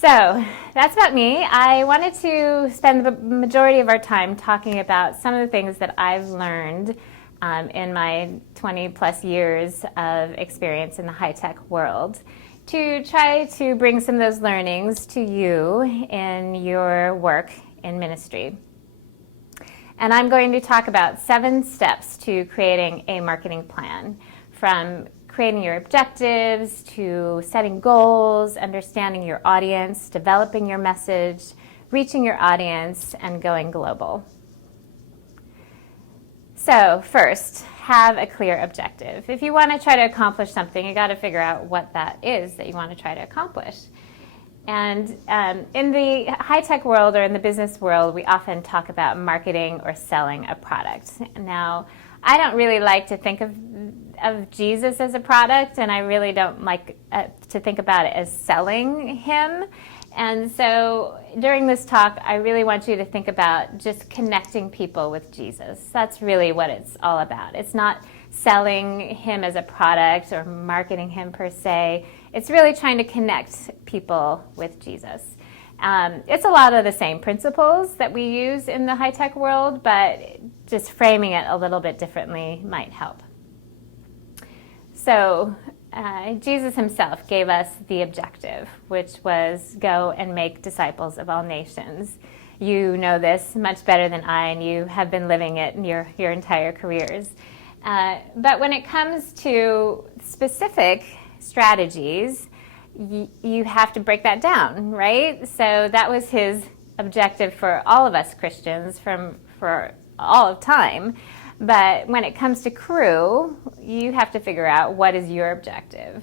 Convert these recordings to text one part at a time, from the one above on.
So that's about me. I wanted to spend the majority of our time talking about some of the things that I've learned in my 20 plus years of experience in the high-tech world, to try to bring some of those learnings to you in your work in ministry. And I'm going to talk about 7 steps to creating a marketing plan, from creating your objectives to setting goals, understanding your audience, developing your message, reaching your audience, and going global. So first, have a clear objective. If you want to try to accomplish something, you got to figure out what that is that you want to try to accomplish. And in the high-tech world or in the business world, we often talk about marketing or selling a product. Now, I don't really like to think of Jesus as a product, and I really don't like to think about it as selling him. And so during this talk, I really want you to think about just connecting people with Jesus. That's really what it's all about. It's not selling him as a product or marketing him per se. It's really trying to connect people with Jesus. It's a lot of the same principles that we use in the high-tech world, but just framing it a little bit differently might help. So Jesus himself gave us the objective, which was go and make disciples of all nations. You know this much better than I, and you have been living it in your entire careers. But when it comes to specific strategies, you have to break that down, right? So that was his objective for all of us Christians for all of time. But when it comes to Crew, you have to figure out what is your objective.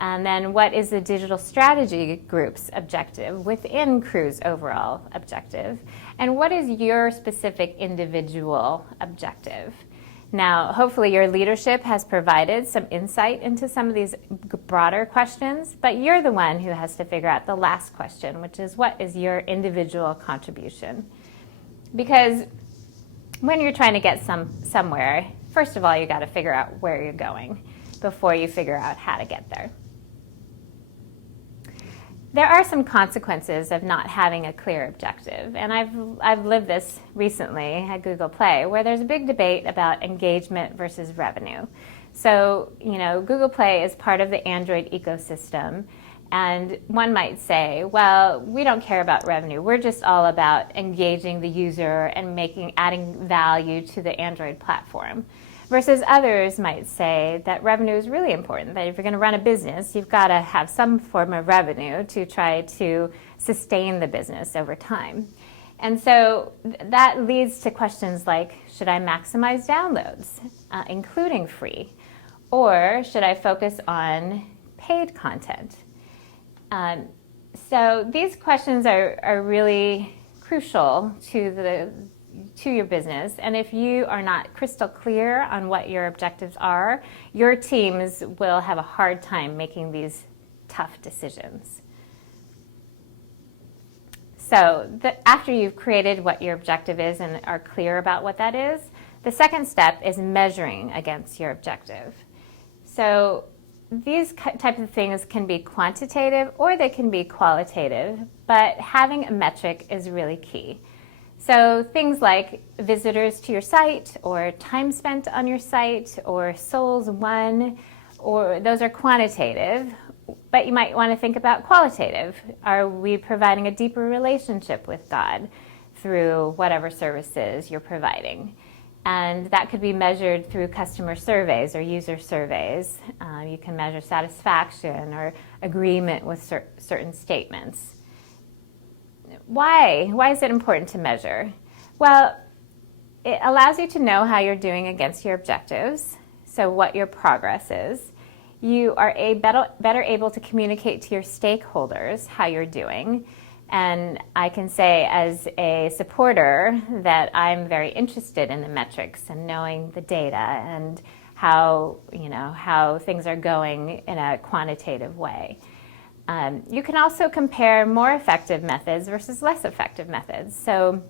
And then what is the digital strategy group's objective within Crew's overall objective? And what is your specific individual objective? Now, hopefully your leadership has provided some insight into some of these broader questions, but you're the one who has to figure out the last question, which is what is your individual contribution? Because when you're trying to get somewhere, first of all, you got to figure out where you're going before you figure out how to get there. There are some consequences of not having a clear objective, and I've lived this recently at Google Play, where there's a big debate about engagement versus revenue. So, Google Play is part of the Android ecosystem, and one might say, well, we don't care about revenue. We're just all about engaging the user and adding value to the Android platform. Versus others might say that revenue is really important, that if you're going to run a business, you've got to have some form of revenue to try to sustain the business over time. And so that leads to questions like, should I maximize downloads, including free? Or should I focus on paid content? So these questions are really crucial to your business, and if you are not crystal clear on what your objectives are, your teams will have a hard time making these tough decisions. So after you've created what your objective is and are clear about what that is, the second step is measuring against your objective. So these types of things can be quantitative or they can be qualitative, but having a metric is really key. So things like visitors to your site or time spent on your site or souls won, or those are quantitative, but you might want to think about qualitative. Are we providing a deeper relationship with God through whatever services you're providing? And that could be measured through customer surveys or user surveys. You can measure satisfaction or agreement with certain statements. Why? Why is it important to measure? Well, it allows you to know how you're doing against your objectives, so what your progress is. You are better able to communicate to your stakeholders how you're doing. And I can say as a supporter that I'm very interested in the metrics and knowing the data and how things are going in a quantitative way. You can also compare more effective methods versus less effective methods. So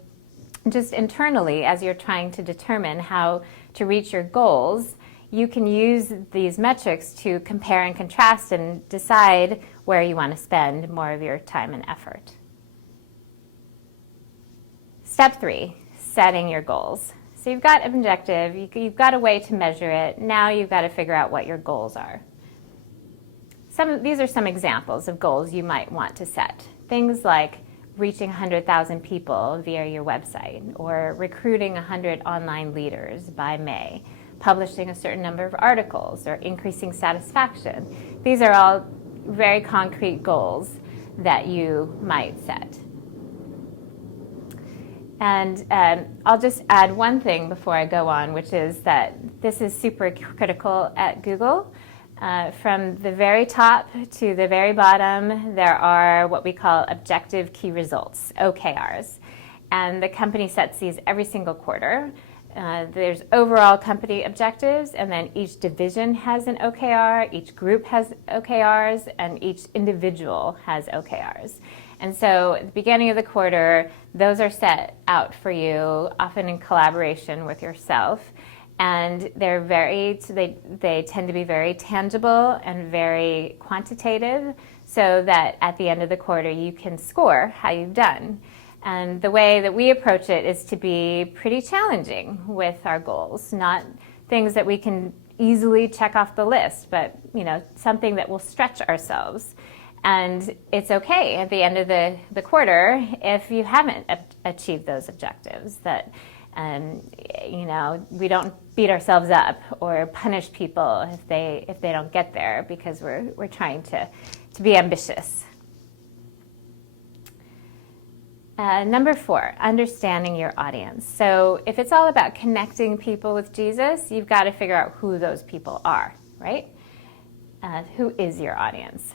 just internally, as you're trying to determine how to reach your goals, you can use these metrics to compare and contrast and decide where you want to spend more of your time and effort. Step 3, setting your goals. So you've got an objective, you've got a way to measure it. Now you've got to figure out what your goals are. These are some examples of goals you might want to set. Things like reaching 100,000 people via your website, or recruiting 100 online leaders by May, publishing a certain number of articles, or increasing satisfaction. These are all very concrete goals that you might set. And I'll just add one thing before I go on, which is that this is super critical at Google. From the very top to the very bottom, there are what we call objective key results, OKRs. And the company sets these every single quarter. There's overall company objectives, and then each division has an OKR, each group has OKRs, and each individual has OKRs. And so at the beginning of the quarter, those are set out for you, often in collaboration with yourself. And they tend to be very tangible and very quantitative, so that at the end of the quarter you can score how you've done. And the way that we approach it is to be pretty challenging with our goals, not things that we can easily check off the list, but something that will stretch ourselves. And it's okay at the end of the quarter if you haven't achieved those objectives. That we don't beat ourselves up or punish people if they don't get there, because we're trying to be ambitious. Number 4, understanding your audience. So if it's all about connecting people with Jesus, you've got to figure out who those people are, right? Who is your audience?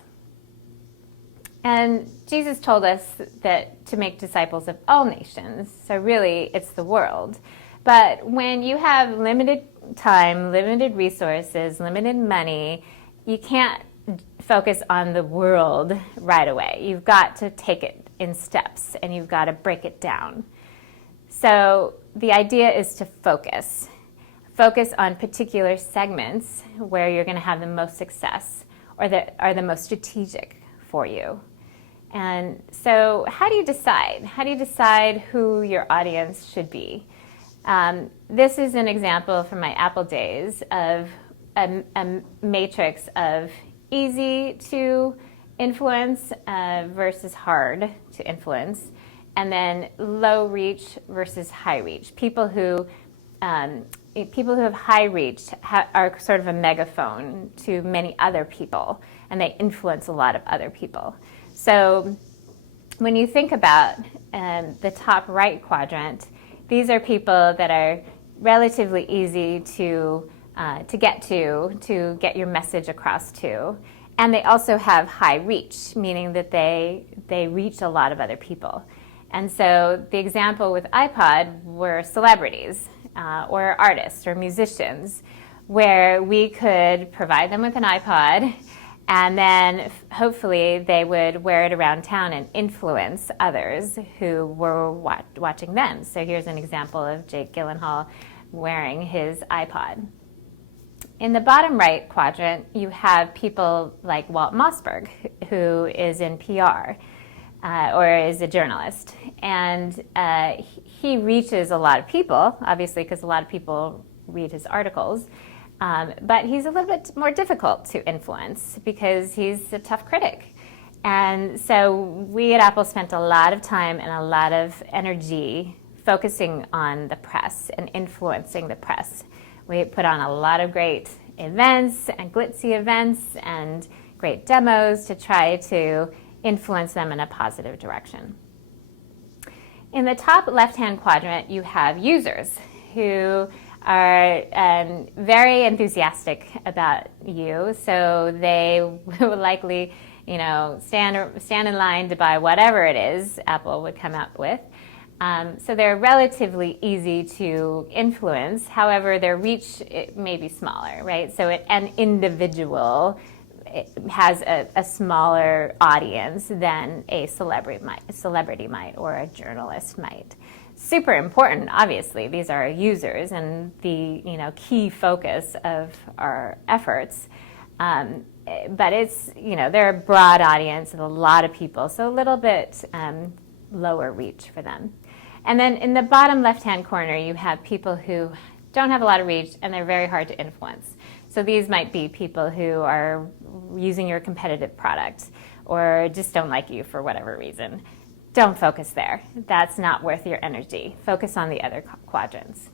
And Jesus told us that to make disciples of all nations, so really it's the world. But when you have limited time, limited resources, limited money, you can't focus on the world right away. You've got to take it in steps, and you've got to break it down. So the idea is to focus. Focus on particular segments where you're going to have the most success, or that are the most strategic for you. And so how do you decide? How do you decide who your audience should be? This is an example from my Apple days of a matrix of easy to influence versus hard to influence, and then low reach versus high reach. People who have high reach are sort of a megaphone to many other people, and they influence a lot of other people. So when you think about the top right quadrant, these are people that are relatively easy to get your message across to. And they also have high reach, meaning that they reach a lot of other people. And so the example with iPod were celebrities or artists or musicians, where we could provide them with an iPod, and then hopefully they would wear it around town and influence others who were watching them. So here's an example of Jake Gyllenhaal wearing his iPod. In the bottom right quadrant, you have people like Walt Mossberg, who is in PR or is a journalist. And he reaches a lot of people, obviously, because a lot of people read his articles. But he's a little bit more difficult to influence because he's a tough critic. And so we at Apple spent a lot of time and a lot of energy focusing on the press and influencing the press. We put on a lot of great events and glitzy events and great demos to try to influence them in a positive direction. In the top left-hand quadrant, you have users who are very enthusiastic about you, so they will likely, stand in line to buy whatever it is Apple would come out with. So they're relatively easy to influence. However, their reach may be smaller, right? So an individual has a smaller audience than a celebrity might or a journalist might. Super important, obviously. These are users and the key focus of our efforts. but it's, they're a broad audience and a lot of people, so a little bit lower reach for them. And then in the bottom left-hand corner, you have people who don't have a lot of reach and they're very hard to influence. So these might be people who are using your competitive product or just don't like you for whatever reason. Don't focus there. That's not worth your energy. Focus on the other quadrants.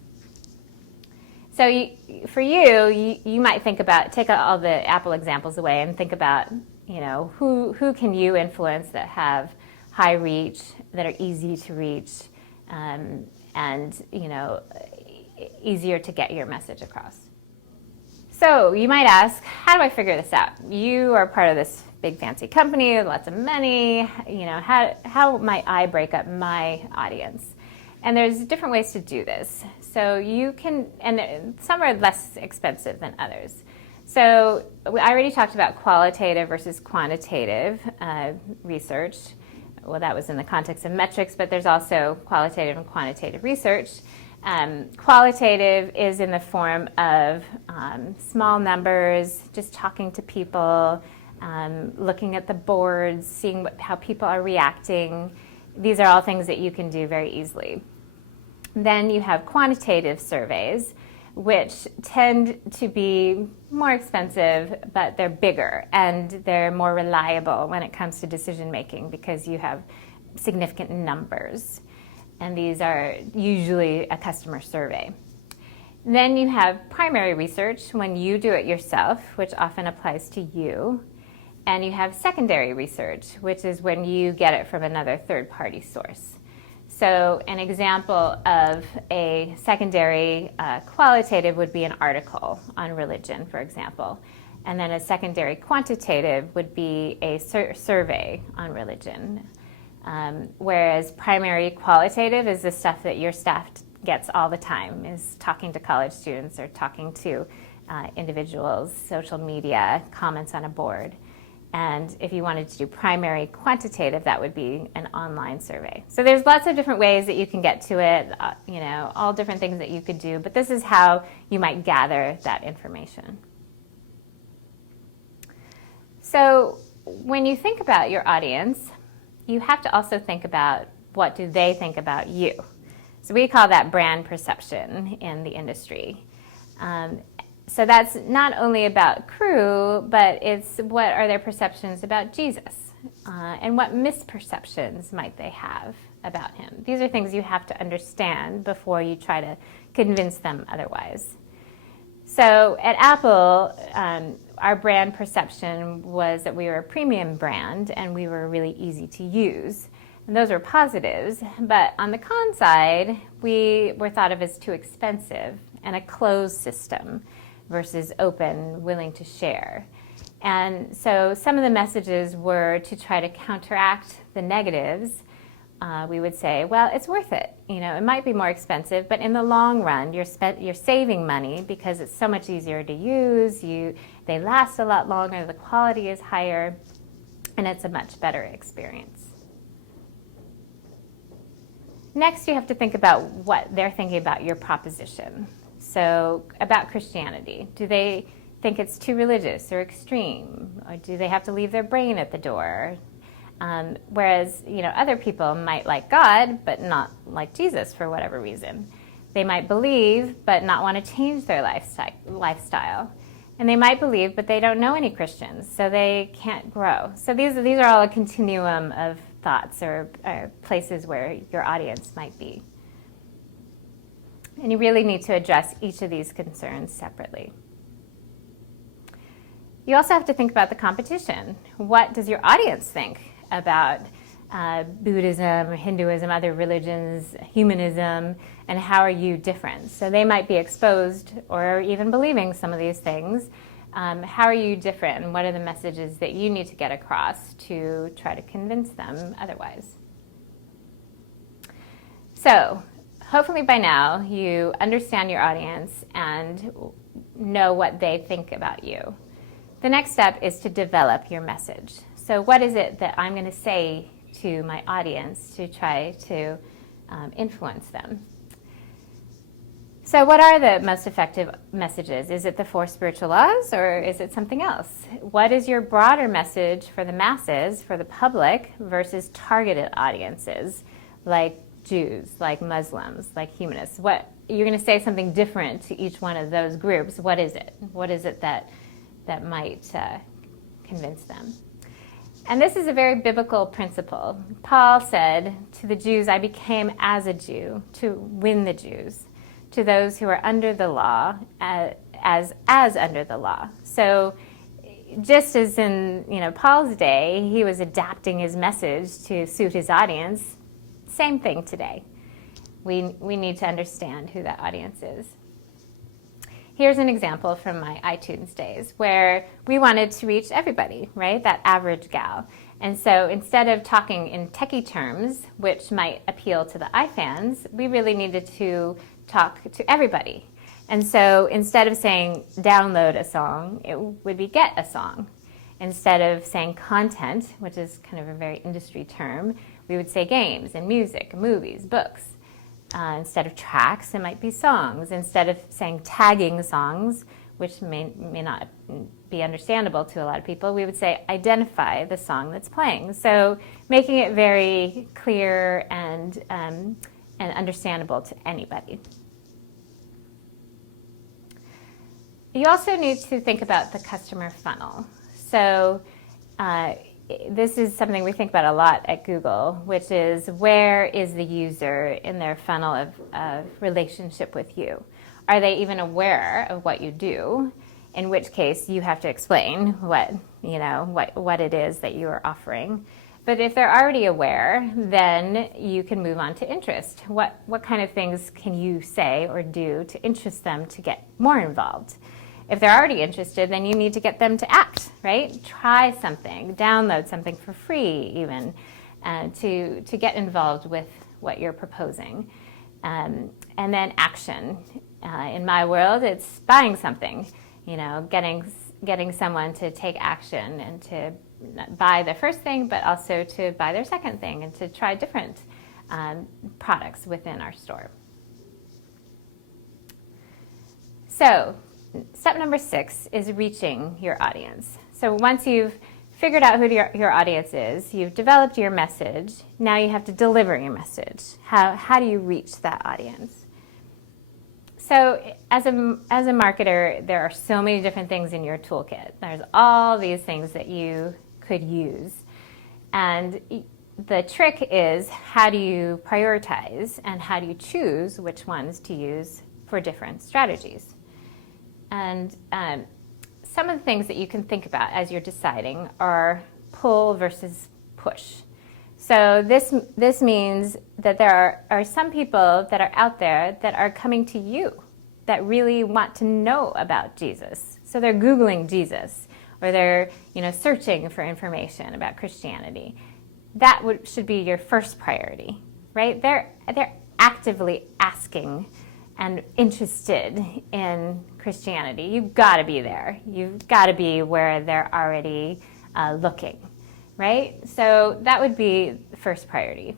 So you might think about, take all the Apple examples away and think about, who can you influence that have high reach, that are easy to reach, and easier to get your message across. So you might ask, how do I figure this out? You are part of this big fancy company with lots of money. How might I break up my audience? And there's different ways to do this. So you can, and some are less expensive than others. So I already talked about qualitative versus quantitative research. Well, that was in the context of metrics, but there's also qualitative and quantitative research. Qualitative is in the form of small numbers, just talking to people, looking at the boards, seeing how people are reacting. These are all things that you can do very easily. Then you have quantitative surveys, which tend to be more expensive, but they're bigger and they're more reliable when it comes to decision making because you have significant numbers. And these are usually a customer survey. Then you have primary research when you do it yourself, which often applies to you. And you have secondary research, which is when you get it from another third-party source. So an example of a secondary qualitative would be an article on religion, for example. And then a secondary quantitative would be a survey on religion. Whereas primary qualitative is the stuff that your staff gets all the time, is talking to college students or talking to individuals, social media, comments on a board. And if you wanted to do primary quantitative, that would be an online survey. So there's lots of different ways that you can get to it, all different things that you could do, but this is how you might gather that information. So when you think about your audience, you have to also think about what do they think about you. So we call that brand perception in the industry. So that's not only about Crew, but it's what are their perceptions about Jesus, and what misperceptions might they have about him. These are things you have to understand before you try to convince them otherwise. So at Apple, our brand perception was that we were a premium brand and we were really easy to use. And those were positives, but on the con side, we were thought of as too expensive and a closed system versus open, willing to share. And so some of the messages were to try to counteract the negatives. We would say, well, it's worth it. It might be more expensive, but in the long run, you're saving money because it's so much easier to use. They last a lot longer, the quality is higher, and it's a much better experience. Next, you have to think about what they're thinking about your proposition. So about Christianity, do they think it's too religious or extreme? Or do they have to leave their brain at the door? Whereas, other people might like God, but not like Jesus for whatever reason. They might believe, but not want to change their lifestyle. And they might believe, but they don't know any Christians, so they can't grow. So these are all a continuum of thoughts or places where your audience might be. And you really need to address each of these concerns separately. You also have to think about the competition. What does your audience think about Buddhism, Hinduism, other religions, humanism, and how are you different? So they might be exposed or even believing some of these things. How are you different, and what are the messages that you need to get across to try to convince them otherwise? So hopefully by now you understand your audience and know what they think about you. The next step is to develop your message. So what is it that I'm going to say to my audience to try to influence them? So what are the most effective messages? Is it the four spiritual laws, or is it something else? What is your broader message for the masses, for the public, versus targeted audiences like Jews, like Muslims, like humanists? What you're going to say something different to each one of those groups. What is it? What is it that might convince them? And this is a very biblical principle. Paul said to the Jews, I became as a Jew to win the Jews. To those who are under the law, as under the law. So just as in Paul's day, he was adapting his message to suit his audience, same thing today. We need to understand who that audience is. Here's an example from my iTunes days where we wanted to reach everybody, right? That average gal. And so instead of talking in techie terms, which might appeal to the iFans, we really needed to talk to everybody. And so instead of saying download a song, it would be get a song. Instead of saying content, which is kind of a very industry term, we would say games and music, movies, books. Instead of tracks, it might be songs. Instead of saying tagging songs, which may not be understandable to a lot of people, we would say identify the song that's playing. So making it very clear and understandable to anybody. You also need to think about the customer funnel. So this is something we think about a lot at Google, which is where is the user in their funnel of relationship with you? Are they even aware of what you do? In which case you have to explain what it is that you are offering. But if they're already aware, then you can move on to interest. What kind of things can you say or do to interest them to get more involved? If they're already interested, then you need to get them to act, right? Try something, download something for free even, to get involved with what you're proposing. And then action. In my world, it's buying something, getting someone to take action and to buy the first thing, but also to buy their second thing and to try different products within our store. So step number 6 is reaching your audience. So once you've figured out who your audience is, you've developed your message, now you have to deliver your message. How do you reach that audience? So as a marketer, there are so many different things in your toolkit. There's all these things that you could use. And the trick is, how do you prioritize and how do you choose which ones to use for different strategies? And some of the things that you can think about as you're deciding are pull versus push. So this means that there are some people that are out there that are coming to you that really want to know about Jesus. So they're Googling Jesus, or they're searching for information about Christianity. That should be your first priority, right? They're actively asking and interested in Christianity. You've got to be there. You've got to be where they're already looking, right? So that would be the first priority.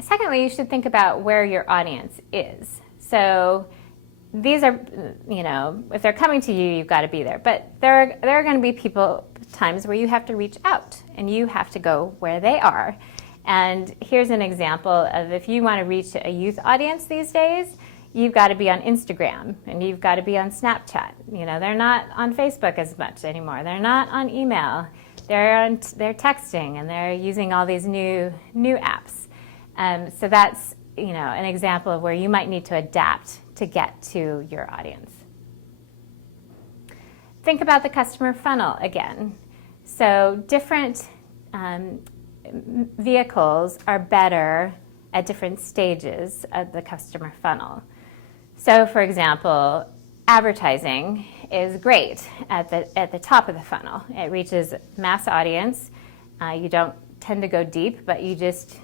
Secondly, you should think about where your audience is. So these are, if they're coming to you, you've got to be there. But there are going to be times where you have to reach out and you have to go where they are. And here's an example of if you want to reach a youth audience these days, you've got to be on Instagram and you've got to be on Snapchat. They're not on Facebook as much anymore. They're not on email. They're texting and they're using all these new apps. So that's an example of where you might need to adapt to get to your audience. Think about the customer funnel again. So different vehicles are better at different stages of the customer funnel. So for example, advertising is great at the top of the funnel. It reaches mass audience. You don't tend to go deep, but you just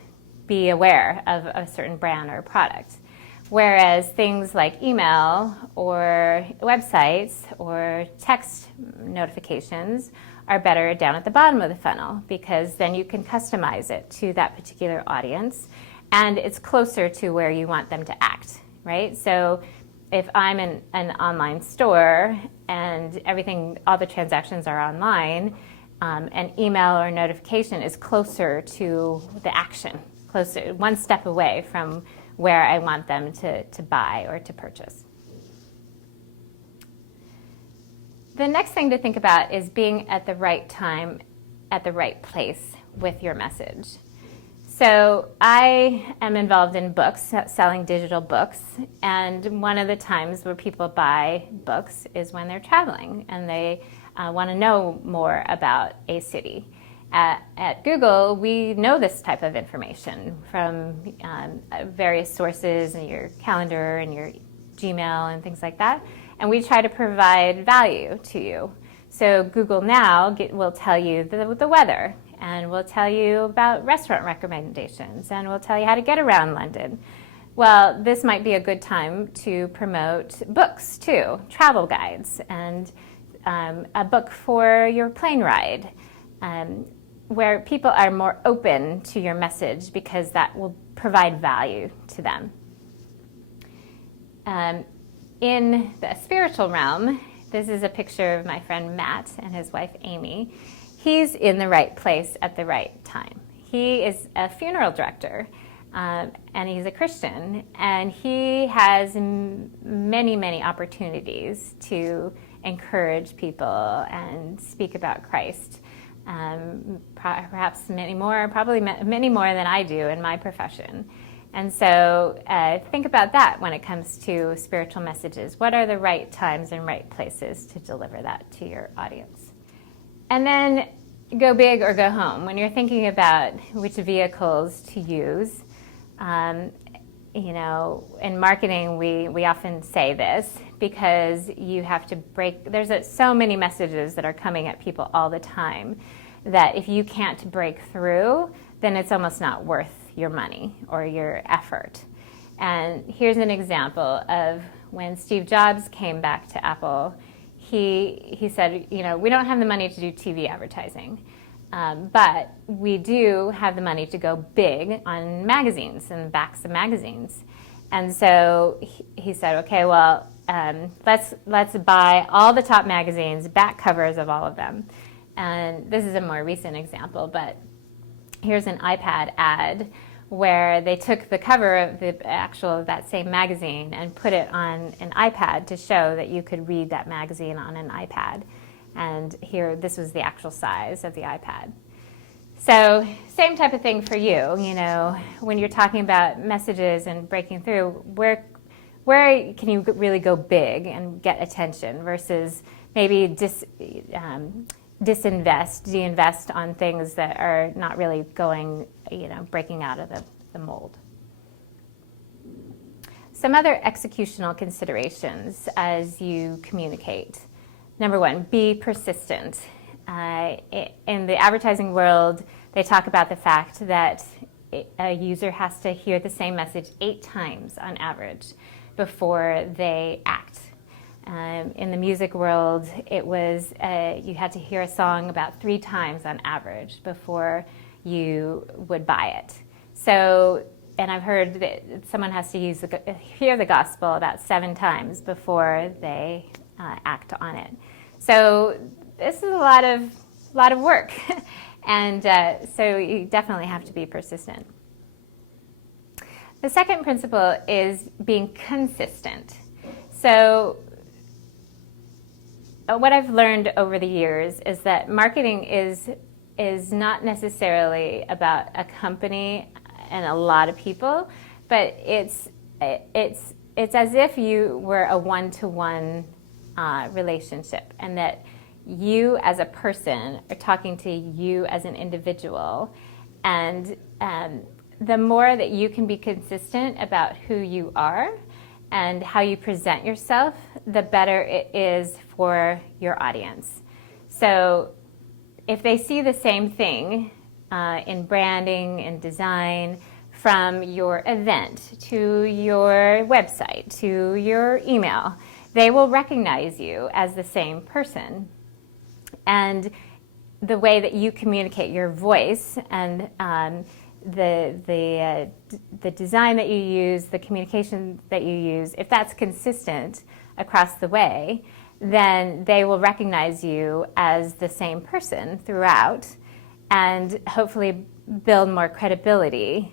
be aware of a certain brand or product. Whereas things like email or websites or text notifications are better down at the bottom of the funnel, because then you can customize it to that particular audience and it's closer to where you want them to act. right? So if I'm an online store and all the transactions are online, an email or notification is closer to the action, closer, one step away from where I want them to buy or to purchase. The next thing to think about is being at the right time, at the right place with your message. So I am involved in books, selling digital books, and one of the times where people buy books is when they're traveling and they want to know more about a city. At Google, we know this type of information from various sources in your calendar and your Gmail and things like that, and we try to provide value to you. So Google Now will tell you the weather, and we'll tell you about restaurant recommendations, and we'll tell you how to get around London. Well, this might be a good time to promote books too, travel guides, and a book for your plane ride, where people are more open to your message because that will provide value to them. In the spiritual realm, this is a picture of my friend Matt and his wife Amy. He's in the right place at the right time. He is a funeral director, and he's a Christian, and he has many, many opportunities to encourage people and speak about Christ. Perhaps many more, probably many more than I do in my profession. And so think about that when it comes to spiritual messages. What are the right times and right places to deliver that to your audience? And then go big or go home. When you're thinking about which vehicles to use, in marketing, we often say this because you have to there's so many messages that are coming at people all the time that if you can't break through, then it's almost not worth your money or your effort. And here's an example of when Steve Jobs came back to Apple. He said, we don't have the money to do TV advertising, but we do have the money to go big on magazines and backs of magazines. And so he said, okay, well, let's buy all the top magazines, back covers of all of them. And this is a more recent example, but here's an iPad ad where they took the cover of that same magazine and put it on an iPad to show that you could read that magazine on an iPad. And here, this was the actual size of the iPad. So same type of thing for you, when you're talking about messages and breaking through, where can you really go big and get attention versus maybe de-invest on things that are not really going, breaking out of the mold. Some other executional considerations as you communicate. Number one, be persistent. In the advertising world, they talk about the fact that a user has to hear the same message 8 times on average before they act. In the music world, it was you had to hear a song about 3 times on average before you would buy it. So, and I've heard that someone has to hear the gospel about 7 times before they act on it. So this is a lot of work, and so you definitely have to be persistent. The second principle is being consistent. So what I've learned over the years is that marketing is not necessarily about a company and a lot of people, but it's as if you were a one-to-one relationship, and that you as a person are talking to you as an individual, and the more that you can be consistent about who you are and how you present yourself, the better it is for your audience. So if they see the same thing in branding and design, from your event to your website to your email, they will recognize you as the same person. And the way that you communicate your voice and the design that you use, the communication that you use, if that's consistent across the way, then they will recognize you as the same person throughout and hopefully build more credibility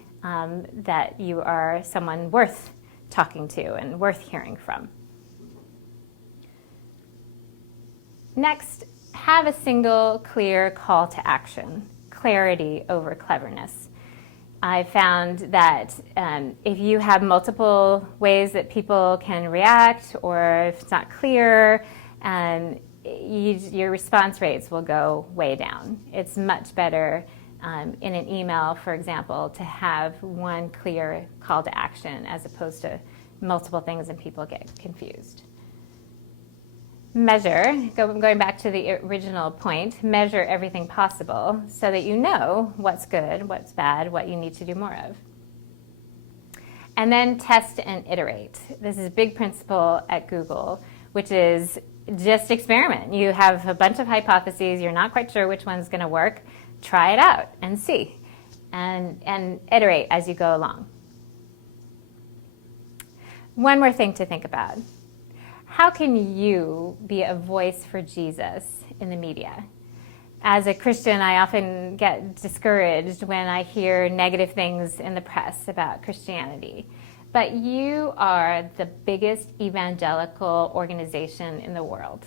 that you are someone worth talking to and worth hearing from. Next, have a single clear call to action, clarity over cleverness. I found that if you have multiple ways that people can react, or if it's not clear, your response rates will go way down. It's much better in an email, for example, to have one clear call to action as opposed to multiple things and people get confused. Measure, going back to the original point, measure everything possible so that you know what's good, what's bad, what you need to do more of. And then test and iterate. This is a big principle at Google, which is just experiment. You have a bunch of hypotheses, you're not quite sure which one's going to work. Try it out and see, and iterate as you go along. One more thing to think about. How can you be a voice for Jesus in the media? As a Christian, I often get discouraged when I hear negative things in the press about Christianity. But you are the biggest evangelical organization in the world.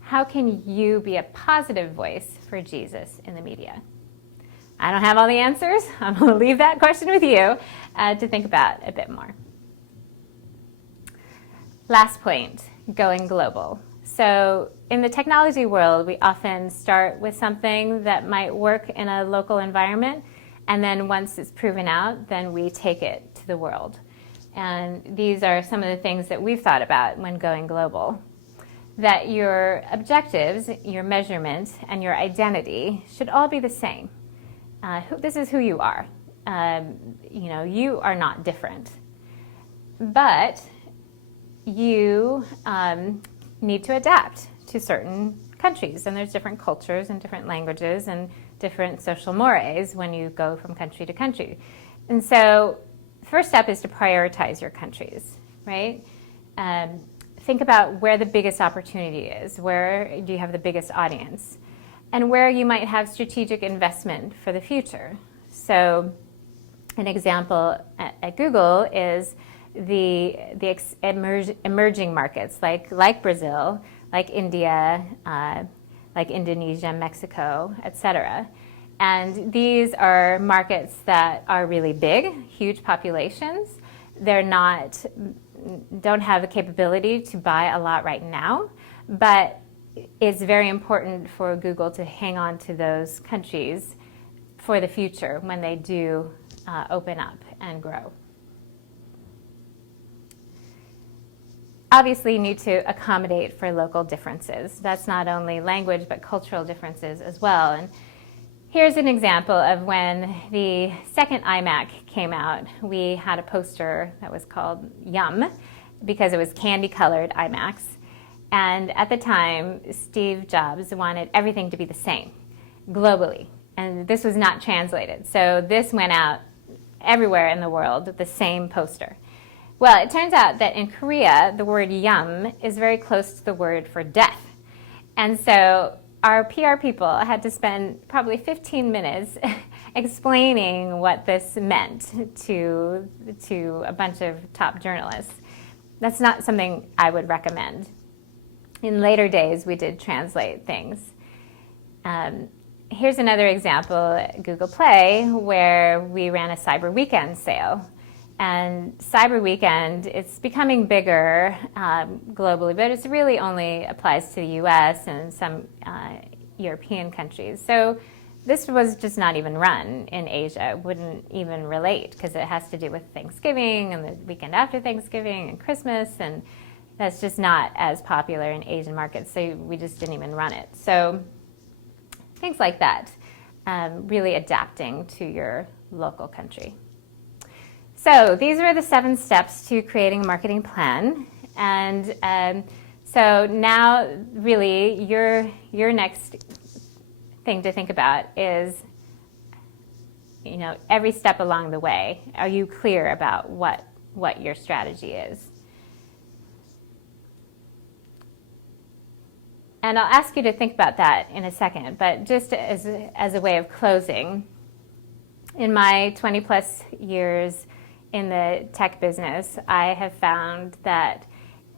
How can you be a positive voice for Jesus in the media? I don't have all the answers. I'm going to leave that question with you to think about a bit more. Last point, going global. So in the technology world, we often start with something that might work in a local environment, and then once it's proven out, then we take it to the world. And these are some of the things that we've thought about when going global. That your objectives, your measurement, and your identity should all be the same. This is who you are. You are not different. But you need to adapt to certain countries, and there's different cultures and different languages and different social mores when you go from country to country. And so first step is to prioritize your countries, right? Think about where the biggest opportunity is, where do you have the biggest audience, and where you might have strategic investment for the future. So an example at Google is the emerging markets like Brazil, like India, like Indonesia, Mexico, etc. And these are markets that are really big, huge populations. Don't have the capability to buy a lot right now, but it's very important for Google to hang on to those countries for the future when they do open up and grow. Obviously, you need to accommodate for local differences. That's not only language, but cultural differences as well. And here's an example of when the second iMac came out. We had a poster that was called Yum, because it was candy-colored iMacs. And at the time, Steve Jobs wanted everything to be the same, globally. And this was not translated. So this went out everywhere in the world, the same poster. Well, it turns out that in Korea, the word yum is very close to the word for death. And so our PR people had to spend probably 15 minutes explaining what this meant to a bunch of top journalists. That's not something I would recommend. In later days, we did translate things. Here's another example at Google Play where we ran a Cyber Weekend sale. And Cyber Weekend, it's becoming bigger globally, but it really only applies to the US and some European countries. So this was just not even run in Asia. It wouldn't even relate because it has to do with Thanksgiving and the weekend after Thanksgiving and Christmas, and that's just not as popular in Asian markets, so we just didn't even run it. So things like that, really adapting to your local country. So these are the 7 steps to creating a marketing plan. And so now really your next thing to think about is every step along the way, are you clear about what your strategy is? And I'll ask you to think about that in a second, but just as a way of closing, in my 20 plus years in the tech business, I have found that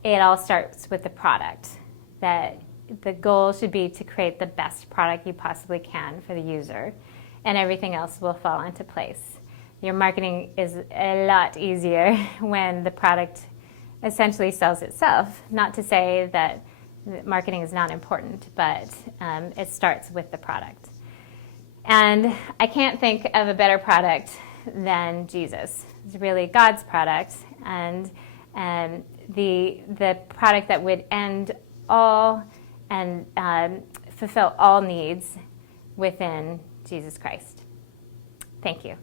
it all starts with the product, that the goal should be to create the best product you possibly can for the user, and everything else will fall into place. Your marketing is a lot easier when the product essentially sells itself. Not to say that marketing is not important, but it starts with the product. And I can't think of a better product than Jesus. It's really God's product, and the product that would end all and fulfill all needs within Jesus Christ. Thank you.